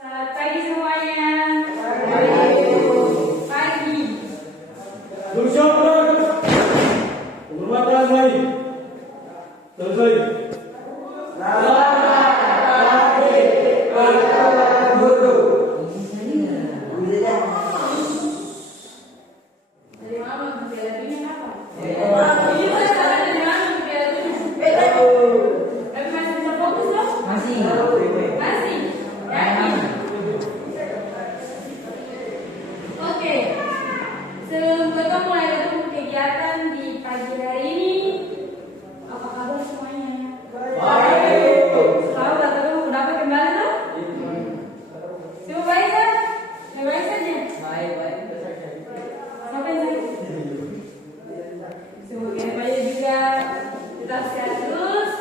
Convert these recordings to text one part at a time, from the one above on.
Selamat pagi semuanya. Pagi. Bersyukur. Hormatan baik. Selesai. Selamat pagi para guru. Dari mana piala dunia apa? Dari mana piala dunia? Tapi masih bisa fokus dong? Masih. Yakin? Oke. Sebelum kita mulai kegiatan di pagi hari ini, apa kabar semuanya? Baik. Tahu gak tuh dapat kembali tuh? Semua baik kan? Baik saja. Baik. Sampai sini. Semoga baik juga. Tetap sehat terus.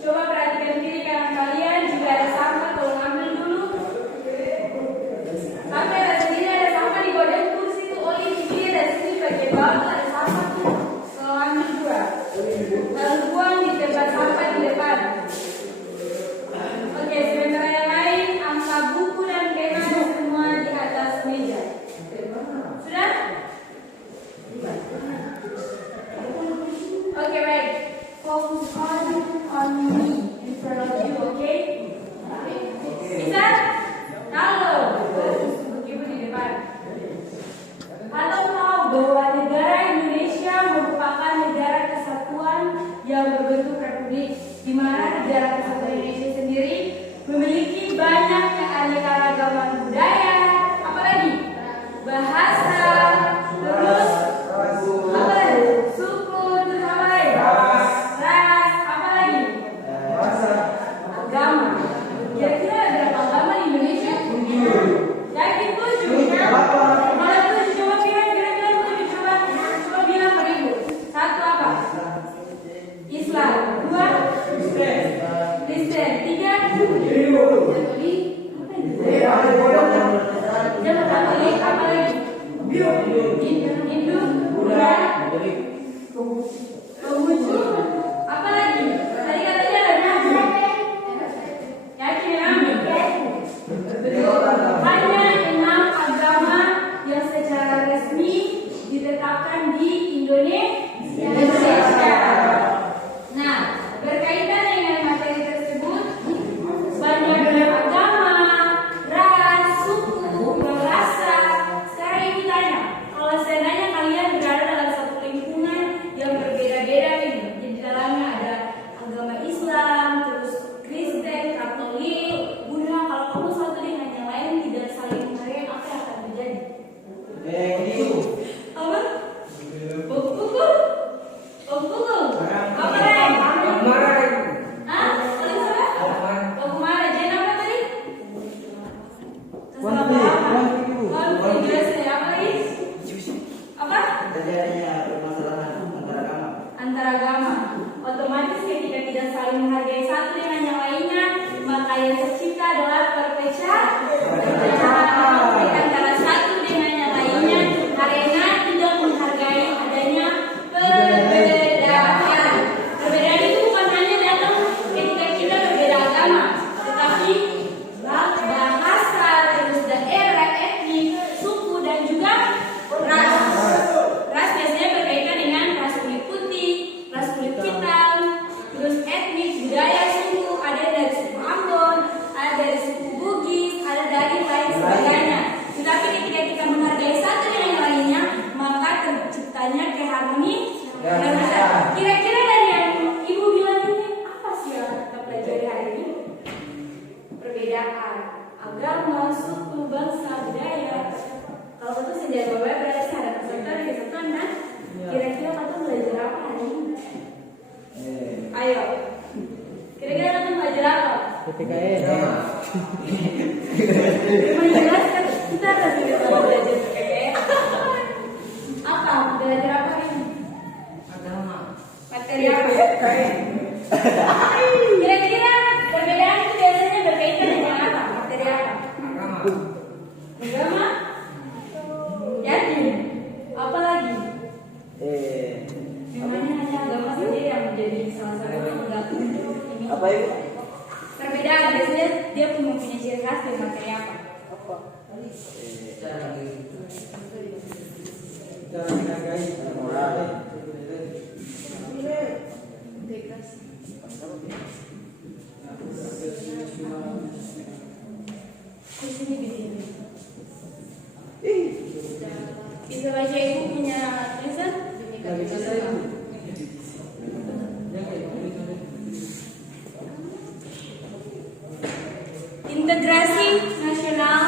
Coba perhatikan kiri kanan kalian. Jika ada sampah, tolong ambil dulu. Sampai ada sendiri ada sampah di bawah kursi itu. Oli di kiri dari sini bagian bawah tuh ada sampah tuh. Tolong ambil juga. Lalu buang di tempat sampah di depan. Oke, sebentar yang lain, angka buku dan pena semua di atas meja. Sudah? Oke, baik. Focus on me in front of you, oke? Bisa? Halo. Fokus ibu di depan. Halo, tahu bahwa negara Indonesia merupakan negara kesatuan yang berbentuk republik, di mana negara kesatuan Indonesia sendiri memiliki banyak keanekaragaman budaya, apalagi bahasa, terus apa lagi? Suku, terus apa lagi? Ras, apa lagi? Agama. Kira-kira ada berapa agama di Indonesia? Yakin 7? Kalau 7 coba bilang, kira-kira 7 coba bilang pada ibu. 1 apa? Islam. 2? Kristen. 3? Katolik. Jangan Katolik, apa lagi? Hindu, Buddha, Konghucu. Apa lagi? Tadi katanya ada 6. Yakin ya? Betul. Hanya 6 agama yang secara resmi ditetapkan di Indonesia. Nah, berkaitan dengan materi tersebut, banyaknya agama, ras, suku, rasa. Sekarang ibu tanya, kalau seandainya kalian berada dalam satu lingkungan yang berbeda-beda nih, di dalamnya ada agama Islam, terus Kristen, Katolik, Buddha, kalau kamu satu dengan yang lain tidak saling menghargai, apa yang akan terjadi? Apa? Pukul? Apa lagi? Hah? Paling sama? Marah. Jadi apa tadi? Konflik. Jelas ya, apa lagi? Apa? Antara agama. Otomatis ketika tidak saling menghargai satu dengan yang lainnya, maka yang tercipta adalah perpecahan antara satu dengan yang lainnya karena tidak menghargai adanya perbedaan. Perbedaan itu bukan hanya datang ketika kita berbeda agama, tetapi bahasa, terus daerah, etnik, suku, dan juga ras. Ras biasanya berkaitan dengan ras kulit putih, ras kulit hitam, terus etnik, budaya, suku, ada dari suku Ambon, ada dari suku Bugis, ada dari lain sebagainya. Tetapi ketika kita menghargai satu dengan yang lainnya, maka terciptanya keharmonisan. Kira-kira dari yang ibu bilang ini, apa sih yang kita pelajari hari ini? Perbedaan agama, suku, bangsa, budaya. Kalau itu senjata bawa berarti ada kesatuan, nah kira-kira kamu belajar apa hari ini? Ayo, kira-kira kamu belajar apa? PPKN. Menjelaskan kita harus belajar PPKN. Apa? Belajar apa ini? Agama. Materi apa? Kira-kira perbedaan itu biasanya berkaitan dengan apa? Materi apa? Agama? Yakin? Apa lagi? Memangnya hanya agama saja yang menjadi salah satu penggabung ini? Apa itu? Perbedaan biasanya dia mempunyai ciri khas dan materi apa? Di sini begini. Bisa baca ibu punya tulisan? Integrasi nasional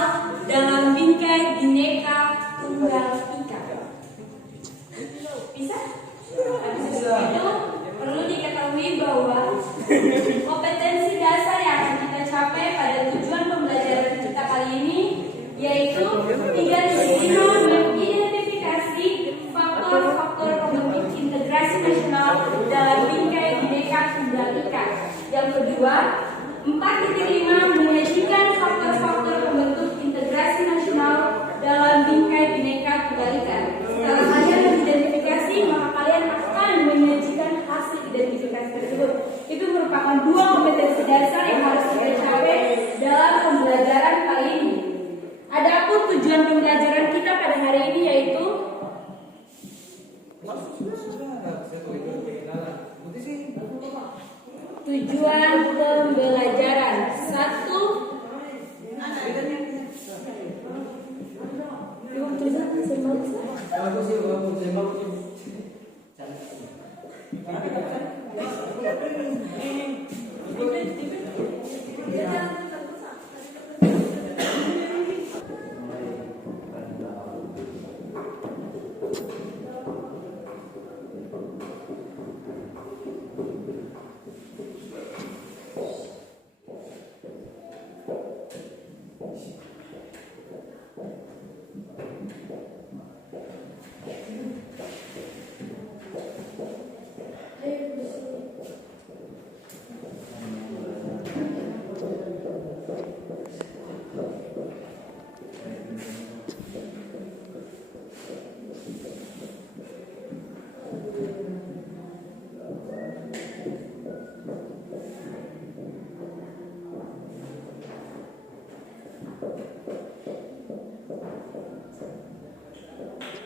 dalam bingkai Bhinneka Tunggal Ika. Bisa? Habis itu perlu diketahui bahwa kompetensi dasar yang akan kita capai pada tujuan pembelajaran kita kali ini yaitu 3.5 mengidentifikasi faktor-faktor pembentuk integrasi nasional dalam bingkai Bhinneka Tunggal Ika. Yang kedua, 4.5 menyajikan faktor-faktor pembentuk integrasi nasional dalam bingkai Bhinneka Tunggal Ika. Setelah kalian mengidentifikasi, maka kalian akan menyajikan hasil identifikasi tersebut. Itu merupakan 2 kompetensi dasar yang harus kita capai dalam pembelajaran kali ini. Adapun tujuan pembelajaran kita pada hari ini yaitu tujuan pembelajaran 1.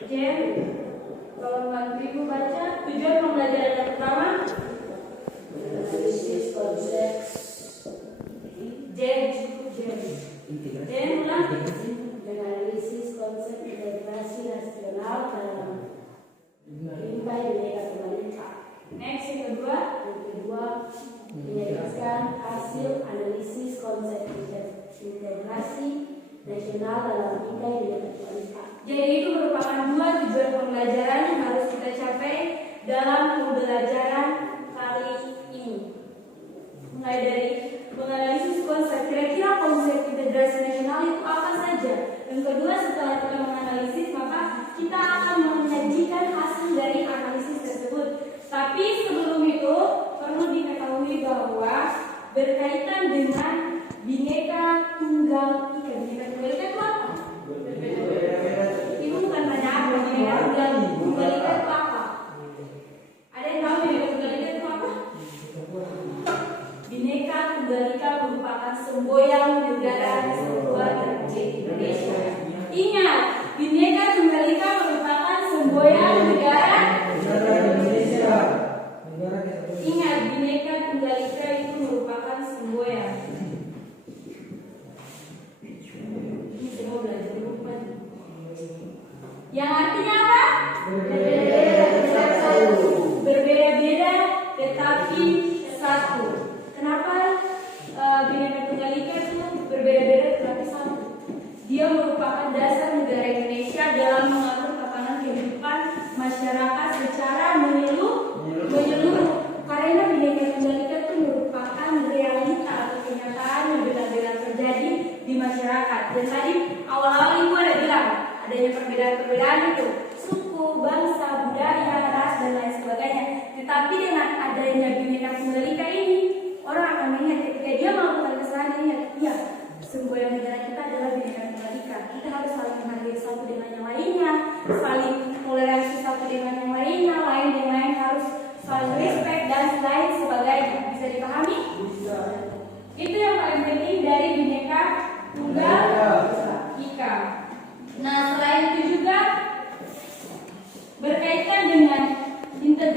Jen, kalau bantu ibu baca tujuan pembelajaran yang pertama. Analisis konsep. Jen ulang. Analisis konsep integrasi nasional dalam bingkai Bhinneka Tunggal Ika. Next, yang kedua. Menjelaskan hasil analisis konsep integrasi nasional dalam bingkai Bhinneka Tunggal Ika. Jadi itu merupakan 2 tujuan pembelajaran yang harus kita capai dalam pembelajaran kali ini. Mulai dari menganalisis konsep, kira-kira konsep integrasi nasional itu apa saja. Dan kedua, setelah kita menganalisis, maka kita akan menyajikan hasil dari analisis tersebut. Tapi sebelum itu perlu diketahui bahwa berkaitan dengan Bhinneka Tunggal Ika. Bhinneka Tunggal Ika itu apa? Ibu bukan tanya apa, Bhinneka Tunggal Ika itu apa? Ada yang tahu Bhinneka Tunggal Ika itu apa? Bhinneka Tunggal Ika merupakan semboyan negara Kesatuan Republik Indonesia. Ingat, Bhinneka Tunggal Ika merupakan semboyan negara Indonesia. Ingat, Bhinneka Tunggal Ika itu merupakan semboyan. Ini semua belajar dulu. Yang artinya apa? Berbeda-beda tetapi satu. Kenapa Bhinneka Tunggal Ika itu berbeda-beda tetapi satu? Dia merupakan dasar negara Indonesia dalam mengatur tatanan kehidupan masyarakat secara menyeluruh. Karena Bhinneka Tunggal Ika itu merupakan realita atau kenyataan yang benar-benar terjadi di masyarakat. Dan tadi awal-awal ibu ada bilang adanya perbedaan-perbedaan itu suku, bangsa, budaya, ras dan lain sebagainya. Tetapi dengan adanya Bhinneka Tunggal Ika ini, orang akan melihat ketika dia melakukan kesalahan ini, ya, semboyan negara kita adalah Bhinneka Tunggal Ika. Kita harus saling menghargai satu dengan yang lainnya, saling toleransi satu dengan yang lainnya, lain dengan lain harus saling respect dan lain sebagainya. Bisa dipahami? Bisa. Itu yang paling penting dari Bhinneka Tunggal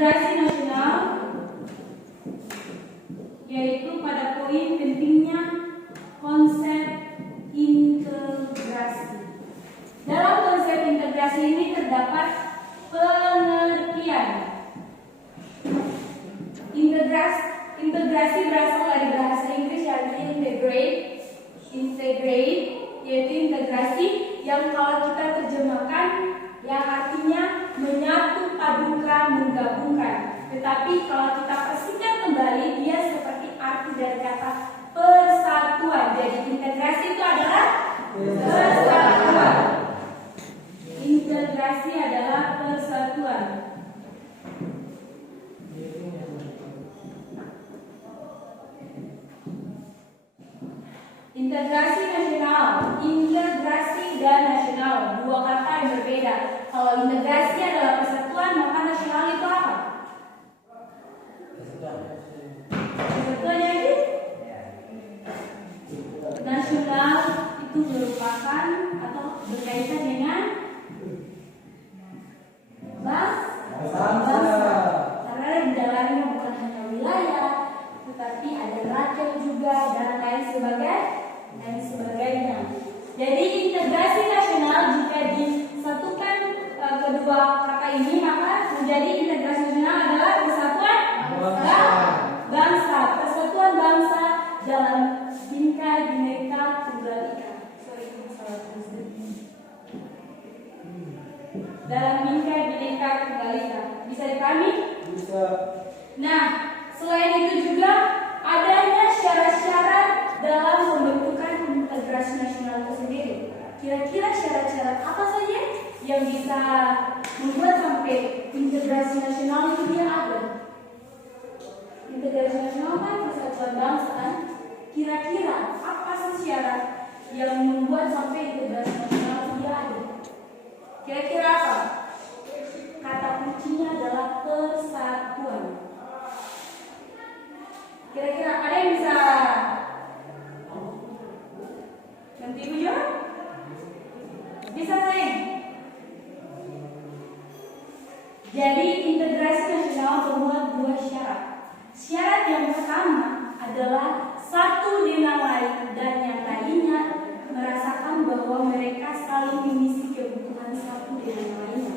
integrasi nasional, yaitu pada poin pentingnya konsep integrasi. Dalam konsep integrasi ini terdapat pengertian. Integrasi berasal dari bahasa Inggris yang integrate, yaitu integrasi yang kalau kita terjemahkan yang artinya menyatu, padukan, menggabungkan. Tetapi kalau kita persingkat kembali, dia seperti arti dari kata persatuan. Jadi integrasi itu adalah persatuan. Integrasi adalah persatuan. Integrasi nasional, integrasi dan nasional, dua kata yang berbeda. Kalau integrasi adalah persatuan, maka nasional itu apa? Persatuan jadi nasional itu merupakan atau berkaitan dengan bangsa. Karena di dalamnya bukan hanya wilayah, tetapi ada rakyat juga dan lain sebagainya. Jadi integrasi nasional jika disatukan kedua kata ini maka menjadi integrasi nasional adalah persatuan bangsa, persatuan bangsa dalam bingkai Bhinneka Tunggal Ika. Dalam bingkai Bhinneka Tunggal Ika. Bisa dipahami? Bisa. Nah, selain itu juga adanya syarat-syarat dalam pembentukan integrasi nasional itu sendiri. Kira-kira syarat-syarat apa saja yang bisa membuat sampai integrasi nasional itu dia ada? Integrasi nasional kan persatuan bangsa kan? Kira-kira apa sih syarat yang membuat sampai integrasi nasional itu dia ada? Kira-kira apa? Kata kuncinya adalah persatuan. Kira-kira ada yang bisa nanti jawab? Bisa sayang? Jadi integrasi nasional bermuat dua syarat. Syarat yang pertama adalah satu dengan lain dan yang lainnya merasakan bahwa mereka saling mengisi kebutuhan satu dengan lainnya.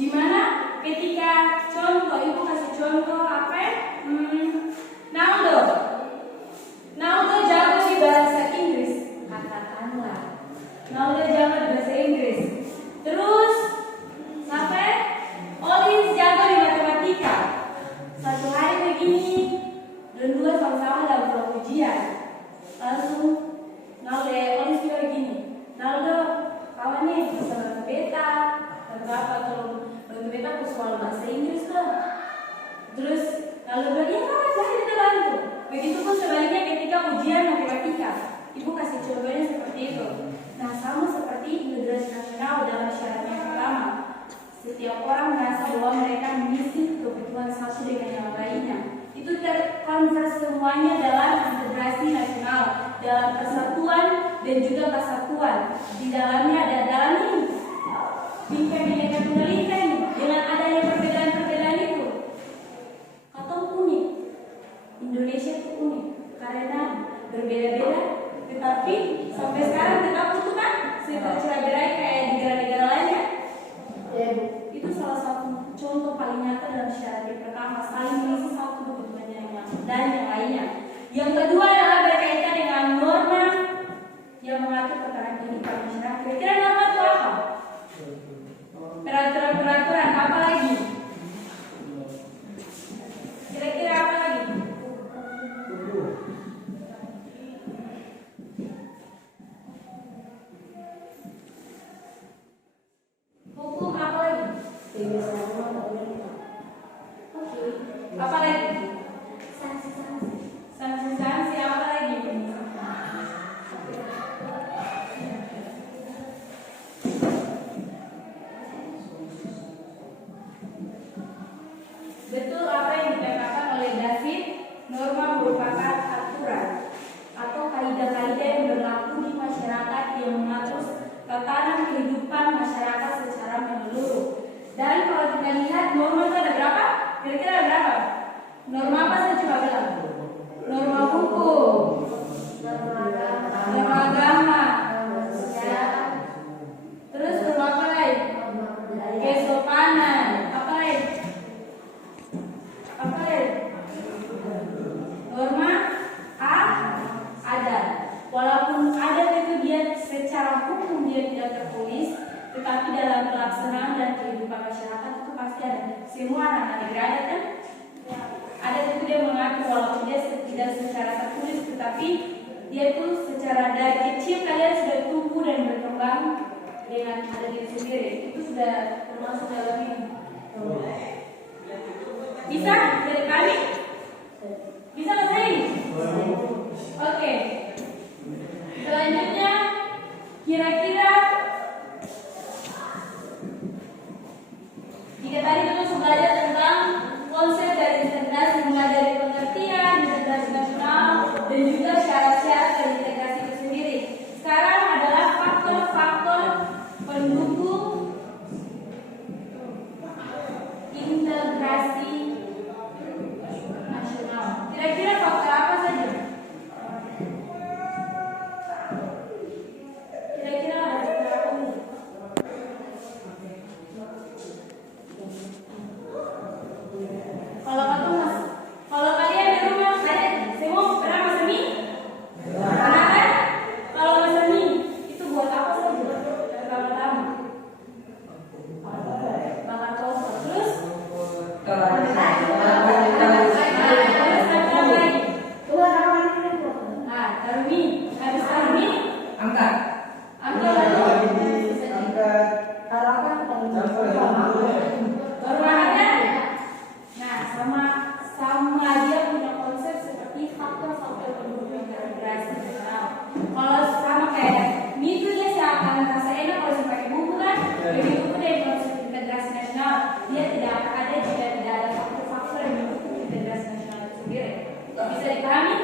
Dimana ketika contoh, ibu kasih contoh apa ya? Naldo jago di bahasa Inggris, katakanlah. Naldo jago di bahasa Inggris. Terus sampai Olis jago di matematika. Satu hari begini, dan dua sama-sama dalam ujian. Langsung Naldo Olis juga begini. Naldo, kawan nih bersama beta, berapa tolong beta soal bahasa Inggris loh. Terus Naldo bilang, ya kawan saya kita bantu. Begitupun sebaliknya ketika ujian matematika, ibu kasih contohnya seperti itu. Nah, sama seperti integrasi nasional dalam syarat yang pertama. Setiap orang merasa bahwa mereka mengisi kebutuhan satu dengan yang lainnya. Itu terkonvers semuanya dalam integrasi nasional, dalam persatuan dan juga kesatuan. Di dalamnya ada dalam ini Bhinneka Tunggal Ika ini. Dengan adanya perbedaan-perbedaan itu, atau unik. Indonesia itu unik karena berbeda-beda, tetapi sampai sekarang tetap utuh kan? Cerai-berai kayak di negara-negara lainnya. Itu salah satu contoh paling nyata dalam syarat yang pertama, saling mengisi satu kebutuhannya dan yang lainnya. Yang kedua adalah berkaitan dengan norma yang mengatur tatanan kehidupan masyarakat. Kira-kira norma itu apa? Peraturan apa lagi? Kira-kira apa lagi? Hukum apa lagi? Oke. Apa lagi? Sanksi apa lagi? Betul apa yang dikatakan oleh David, norma merupakan aturan atau kaidah-kaidah yang berlaku di masyarakat yang mengatur tatanan kehidupan masyarakat secara menyeluruh. Dan kalau kita lihat norma itu ada berapa? Kira-kira ada berapa? Norma apa saya coba bilang? Norma hukum, norma agama, ya. Terus norma apa lagi? Kesopanan. Apa lagi? Apa lagi? Norma adat. Walaupun adat itu dia secara hukum dia tidak tertulis, tetapi dalam pelaksanaan dan kehidupan masyarakat itu pasti ada. Semua anak-anak negeri adat kan? Adat itu dia mengatur walaupun dia tidak secara tertulis, tetapi dia itu secara dari kecil kalian sudah tumbuh dan berkembang dengan adat itu sendiri. Itu sudah termasuk dalam ini. Bisa dari kami? Bisa nggak ini? Oke. Selanjutnya, kira-kira jika tadi kita sudah belajar tentang konsep dari integrasi mulai dari pengertian, integrasi nasional, dan juga syarat-syarat dari integrasi itu sendiri. Sekarang adalah faktor-faktor pendukung integrasi nasional. Kira-kira faktor apa saja? Kira-kira ada berapa nih? Kalau kalian di rumah semua pernah masak mie? Pernah kan? Kalau masak mie itu buat apa saja? Pertama-tama bakar kompor, terus taruh mie, habis taruh mie Angkat. baru makan. Nah, sama dia punya konsep seperti faktor-faktor pendukung integrasi nasional. Kalau sama kayak mie itu dia seakan rasa enak kalau pakai bumbu kan, begitu pun dari konsep integrasi nasional dia tidak akan ada jika tidak ada faktor-faktor yang mendukung integrasi nasional itu sendiri. Bisa dipahami?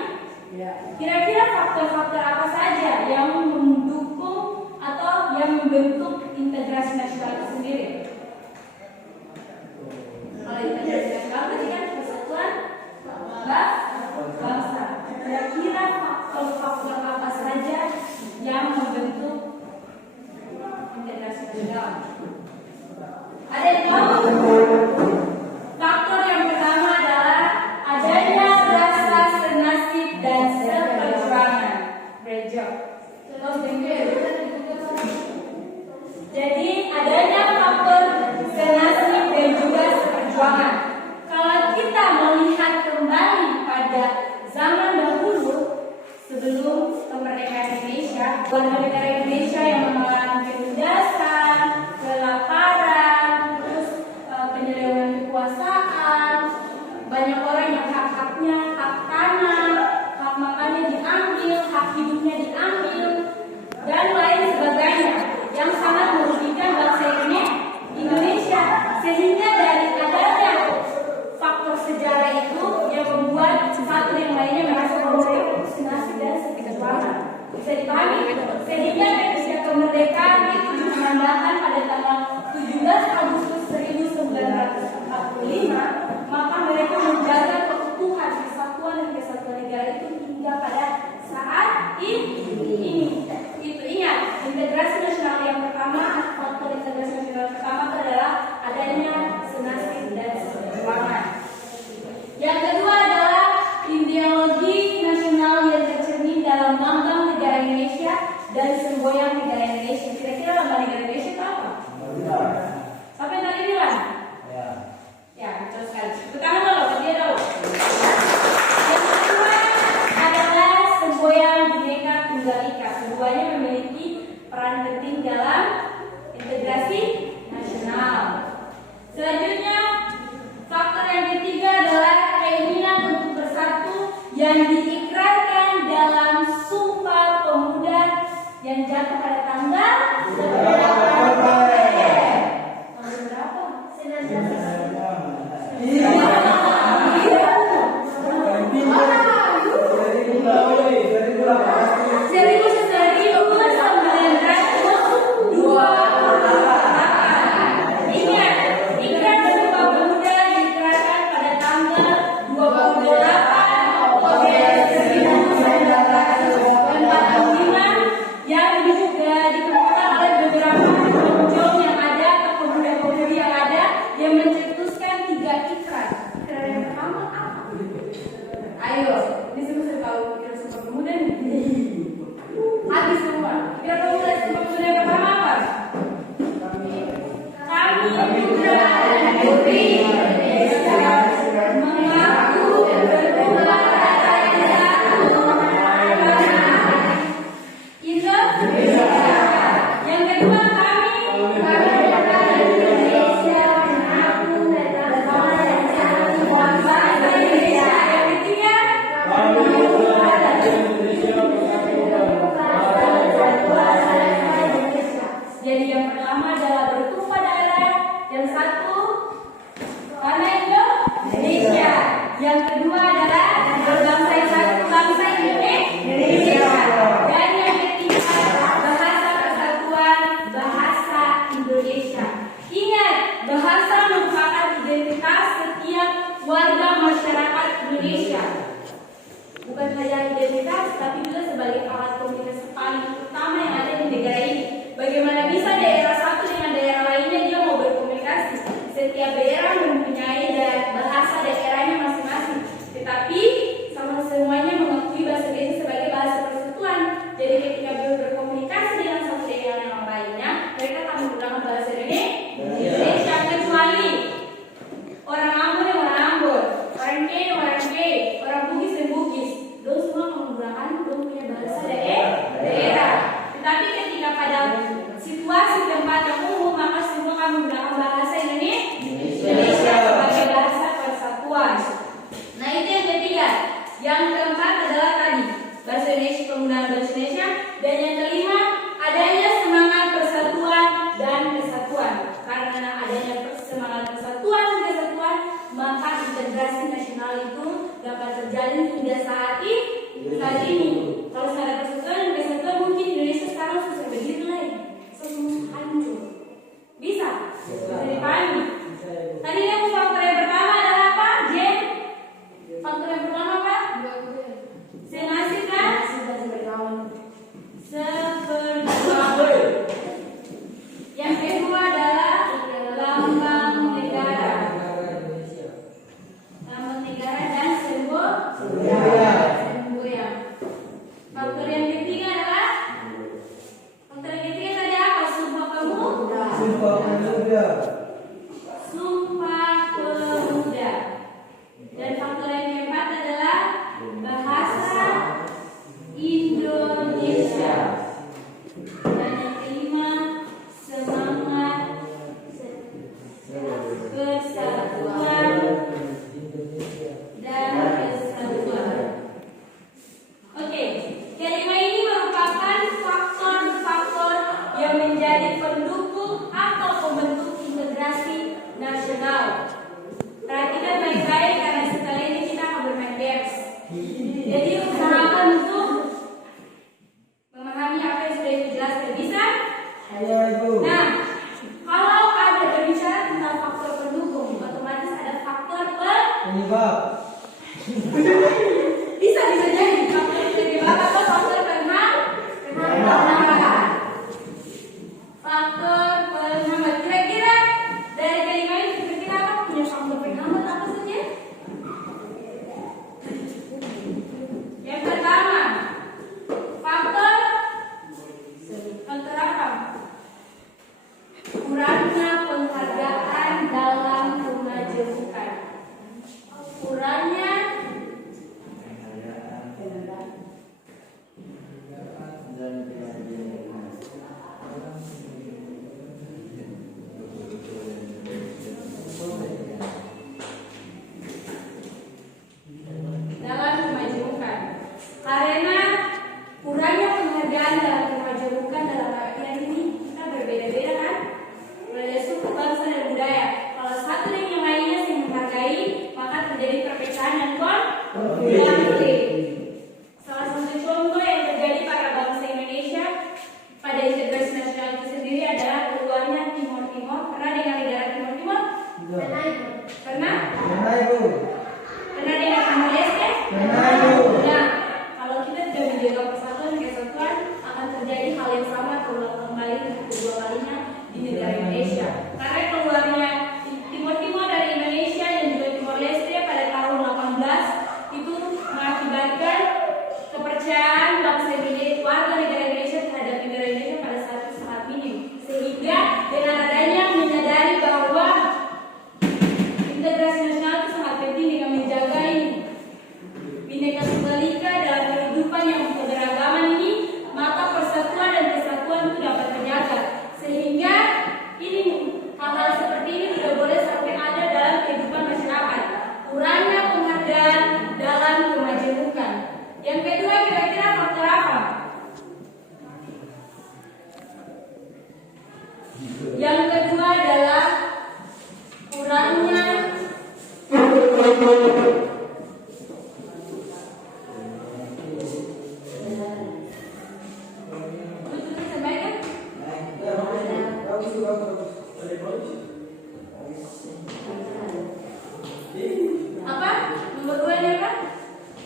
Kira-kira faktor-faktor apa saja yang mendukung atau yang membentuk integrasi nasional itu sendiri? Kalau integrasi nasional tadi kan persatuan bangsa. Kira-kira faktor-faktor apa saja yang membentuk integrasi nasional? Ada yang tahu? Faktor yang pertama adalah adanya rasa senasib dan seperjuangan. Great job. Terus jadi adanya faktor senasib dan juga seperjuangan. Kalau kita melihat kembali pada zaman dahulu sebelum kemerdekaan Indonesia, warga negara Indonesia yang mengalami penindasan, kelaparan, terus penyelewengan kekuasaan, banyak orang yang hak-haknya, hak tanah, hak makannya diambil, hak hidupnya diambil, dan lain sebagainya yang sangat merugikan bangsa Indonesia, sehingga dari adanya faktor sejarah itu yang membuat satu yang lainnya merasa bahwa mereka senasib dan seperjuangan. Bisa dipahami? Sehingga ketika kemerdekaan itu dikumandangkan pada tanggal 17 Agustus 1945, maka mereka menjaga keutuhan, kesatuan dan kesatuan negara itu hingga pada saat ini. Itu ingat, integrasi nasional yang pertama, faktor integrasi nasional pertama adalah adanya senasib dan seperjuangan. Yang kedua adalah ideologi nasional yang tercermin dalam lambang negara Indonesia dan semboyan negara Indonesia. Kira-kira lambang negara Indonesia itu apa? Siapa yang tadi bilang? Ya, betul sekali. Pertama dulu, dia tahu. Yang kedua adalah semboyan Bhinneka Tunggal Ika. Keduanya memiliki peran penting dalam integrasi nasional. Selanjutnya, faktor yang ketiga adalah keinginan untuk bersatu yang diikrarkan dalam Sumpah Pemuda yang jatuh pada tanggal 9 Ingat, ikrar Sumpah Pemuda diikrarkan tempat yang umum, maka semua kami menggunakan bahasa Indonesia sebagai bahasa persatuan. Nah, itu yang ketiga. Yang keempat adalah tadi bahasa Indonesia, penggunaan bahasa Indonesia, dan yang kelima adanya semangat persatuan dan kesatuan. Karena adanya semangat persatuan dan kesatuan, maka integrasi nasional itu dapat terjalin hingga saat ini. Kalau tidak ada persatuan dan kesatuan, mungkin Indonesia sekarang susah berdiri lagi, semua hancur. Bisa dipahami. Tadi yang faktor yang pertama adalah apa, Jen? Faktor yang pertama apa? Senasib kan? Seperti yang kedua adalah lambang negara. Lambang negara dan semboyan. Faktor yang ketiga adalah tadi apa? Sumpah Pemuda. Dan faktor yang keempat adalah bahasa Indonesia. Dan yang kelima semangat persatuan dan kesatuan. Oke, kelima ini merupakan faktor-faktor yang menjadi pendukung atau pembentuk integrasi nasional. Perhatikan baik-baik karena setelah ini kita akan bermain games. Jadi usahakan untuk memahami apa yang sudah Ibu jelaskan. Bisa? Nah, kalau ada berbicara tentang faktor pendukung, otomatis ada faktor Penyebab. bisa jadi faktor penyebab atau faktor penambah. Faktor penambah. Kira-kira dari kelima ini kira-kira apa punya faktor penambah apa saja? Yang pertama, faktor apa? Kurangnya penghargaan dalam kemajemukan. Kurangnya dalam kemajemukan. Karena kurangnya penghargaan dalam kemajemukan dalam artian ini kita berbeda-beda kan? Berbeda suku, bangsa dan budaya. Kalau satu dan yang lainnya saling menghargai, maka terjadi perpecahan dan konflik. Salah satu contoh yang terjadi pada bangsa Indonesia pada integrasi nasional itu sendiri adalah keluarnya Timor. Pernah dengar negara Timor? Pernah? Pernah dengar Timor Leste? Nah, kalau kita tidak menjaga persatuan dan kesatuan, akan terjadi hal yang sama terulang kembali untuk kedua kalinya di negara Indonesia. Karena keluarnya Timor dari Indonesia dan juga Timor Leste pada tahun 18 itu mengakibatkan kepercayaan bangsa Indonesia, warga negara Indonesia terhadap negara Indonesia pada saat itu sangat minim. Sehingga dengan adanya menyadari bahwa integrasi nasional itu sangat penting dengan menjaga ini Bhinneka Tunggal Ika dalam kehidupan yang keberagaman ini, maka persatuan dan kesatuan itu dapat terjaga. Sehingga ini hal-hal seperti ini tidak boleh sampai ada dalam kehidupan masyarakat. Kurangnya penghargaan dalam kemajemukan. Yang kedua, kira-kira faktor apa? Yang kedua adalah kurangnya apa? Nomor 2 ini apa?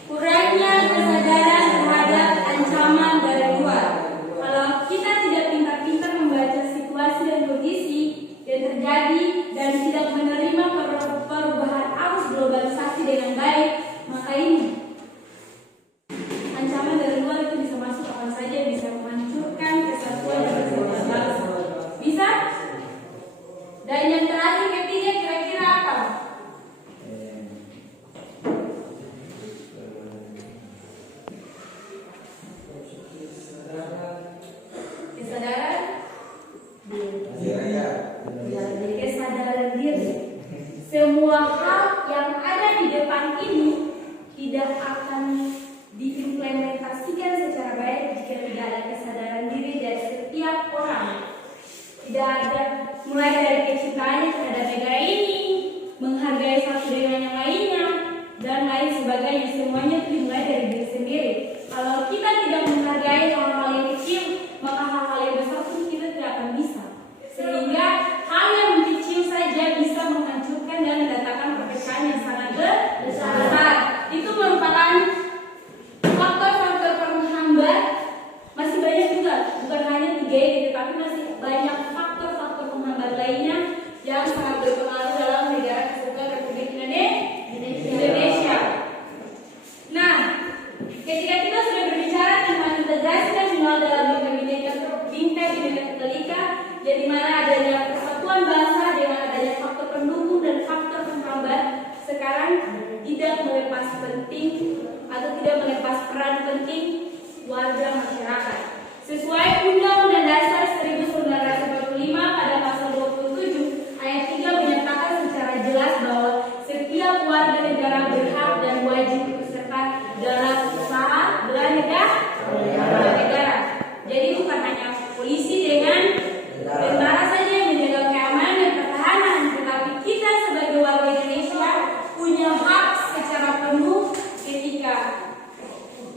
Kurangnya kesadaran terhadap ancaman dari luar. Kalau kita tidak pintar-pintar membaca situasi dan kondisi, setiap orang. Tidak ada, mulai dari kecintaannya terhadap negara ini, menghargai satu dengan yang lainnya, dan lain sebagainya. Semuanya itu dimulai dari diri sendiri. Kalau kita tidak menghargai hal-hal yang kecil, maka hal-hal yang besar pun kita tidak akan bisa. Sehingga hal yang kecil saja bisa menghancurkan dan mendatangkan perpecahan yang sangat besar. Itu merupakan faktor-faktor penghambat. Masih banyak juga, bukan hanya 3 ini, tetapi masih banyak faktor-faktor penghambat lainnya yang sangat berpengaruh dalam negara kesatuan Republik Indonesia. Nah, ketika kita sudah berbicara tentang integrasi nasional dalam Bhinneka Tunggal Ika, jadi mana adanya persatuan bangsa dengan adanya faktor pendukung dan faktor penghambat, sekarang tidak melepas penting atau tidak melepas peran penting warga masyarakat. Sesuai Undang-Undang Dasar 1945 pada pasal 27 ayat 3 menyatakan secara jelas bahwa setiap warga negara berhak dan wajib ikut serta dalam usaha bernegara. Jadi bukan hanya polisi dengan tentara saja yang menjaga keamanan dan pertahanan, tetapi kita sebagai warga Indonesia punya hak secara penuh ketika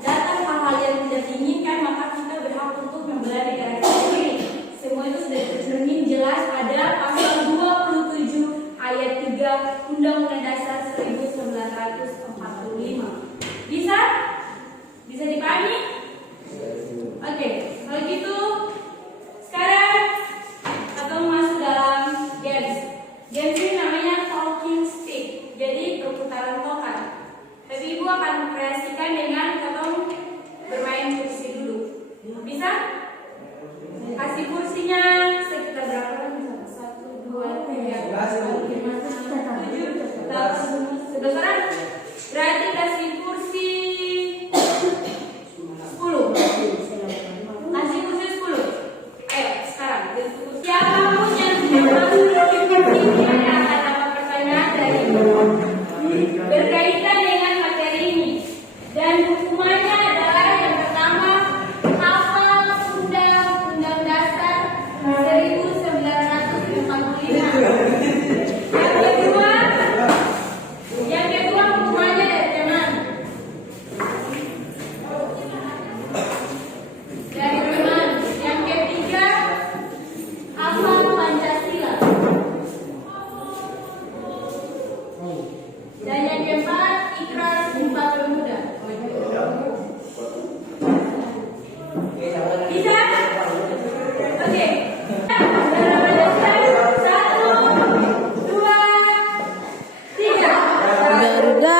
datang hal-hal yang tidak diinginkan, maka kita berhak untuk membela negara kita sendiri. Semua itu sudah tercermin jelas pada pasal 27 ayat 3 Undang-Undang Dasar 1945. Bisa? Bisa dipahami? Oke, kalau gitu sekarang atau masuk dalam games. Games ini namanya talking stick, jadi perputaran tongkat. Tapi ibu akan kreasikan dengan potong bermain kursi dulu. Bisa? Kasih kursinya sekitar berapa? 1, 2, 3, 4, 5, 6, 7, 8, 11 orang. Berarti kasih kursi 10. Kasih kursi 10. Ayo sekarang. Siapapun yang tidak masuk ke kursi ini akan dapat pertanyaan dari ibu berkaitan dengan materi ini. Dan hukumannya adalah yang pertama, hafal Undang-Undang Dasar 1945. Yang kedua hukumannya dari teman. Dari teman. Yang ketiga, hafal Pancasila. Dan yang keempat, ikrar Sumpah Pemuda. Bisa? Oke. Satu, dua, tiga. Garuda.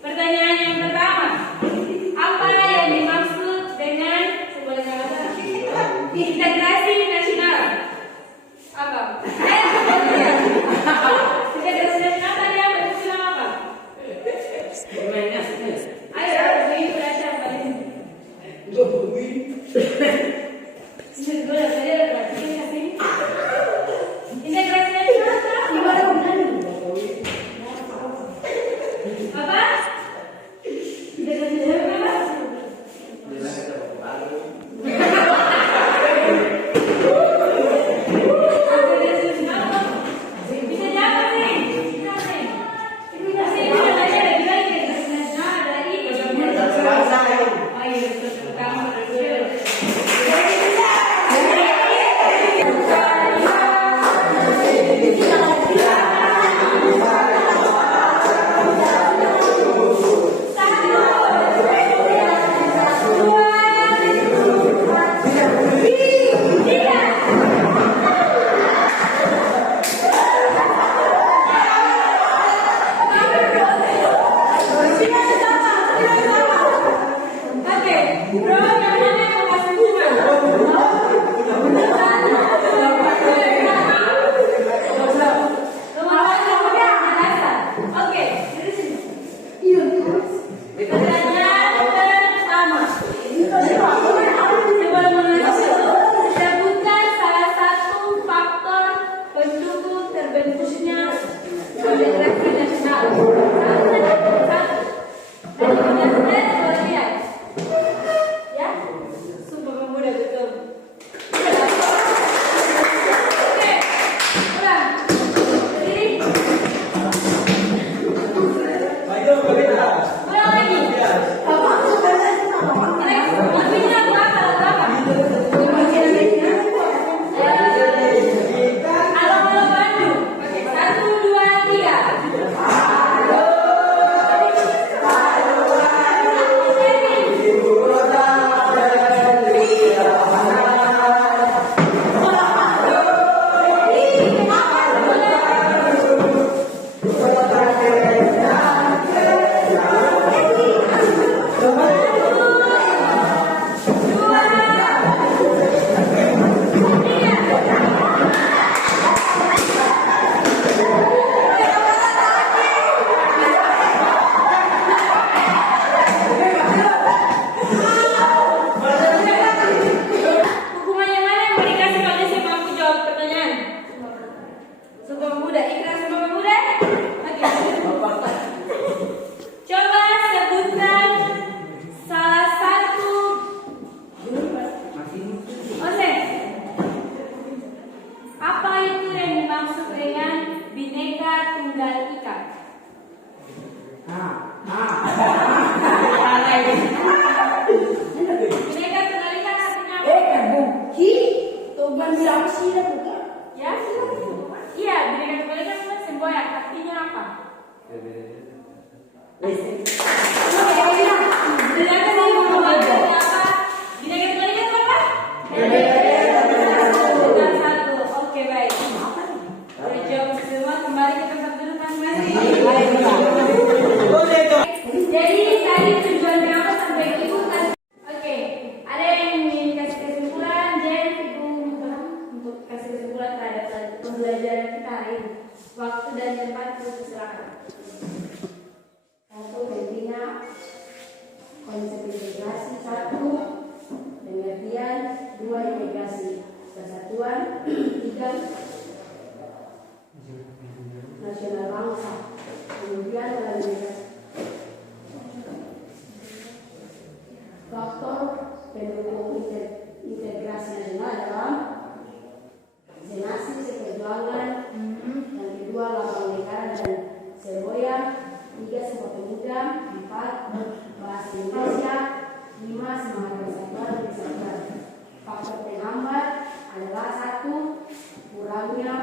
Pertanyaan yang pertama, Mainnya sih. Ayo, ini belajar apa ini? Ini gue udah tadi udah perhatiin kasih. Integrasinya gimana? Gimana benar? Apa? Integrasinya gimana? Bisa jawab nih. Bisa nih. Integrasi itu ada integrasinya ada ini. Oh iya, betul. Kamu nasional bangsa, kemudian faktor pendukung integrasi nasional dalam senasi seperjuangan, yang kedua lambang negara dan semboyan, 3 Sumpah Pemuda, 4 bahasa Indonesia, 5 semangat persatuan dan kesatuan. Faktor penghambat adalah 1 kurangnya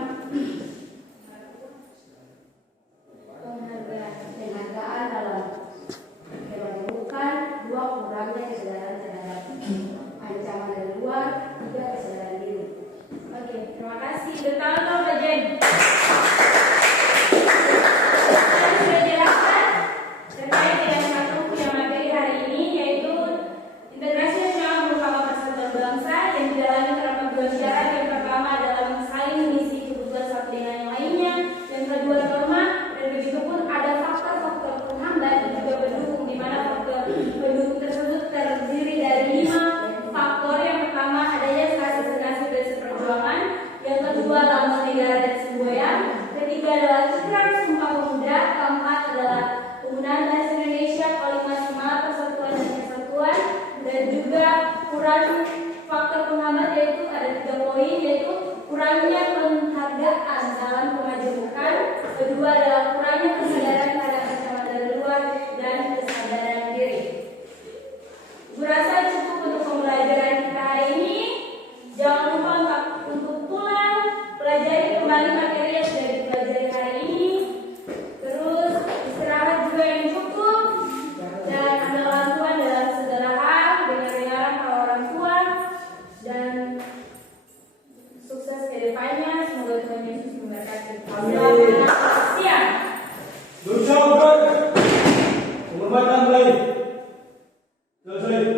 penghargaan dalam kebajikan, 2 kurangnya kesadaran terhadap ancaman dari luar, 3 kesadaran diri. Oke, terima kasih. Bertahun dong, Mbak Jen. Sudah jelaskan terkait dengan satu yang materi hari ini, yaitu integrasi nasional merupakan persatuan bangsa yang didalami terdapat 2 syarat. Yang pertama adalah saling mengisi kebutuhan satu dengan yang lainnya. Yang kedua norma, dan begitu pun ada faktor-faktor penghambat dan juga faktor penghambat yaitu ada 3 poin, yaitu kurangnya penghargaan dalam pemajukan, kedua adalah kurangnya kesadaran pada ancaman dari luar, dan kesadaran diri. Gue rasa cukup untuk pembelajaran kita hari ini. Jangan lupa untuk pulang, pelajari kembali materi yang sudah dipelajari hari ini. Terus istirahat juga yang cukup, dan ambil bantuan dalam segala hal, dengar-dengaran para orang tua, dan sukses ke depannya. Semoga Tuhan Yesus memberkati. Selamat siang. Dosa penghormatan mulai. Selesai.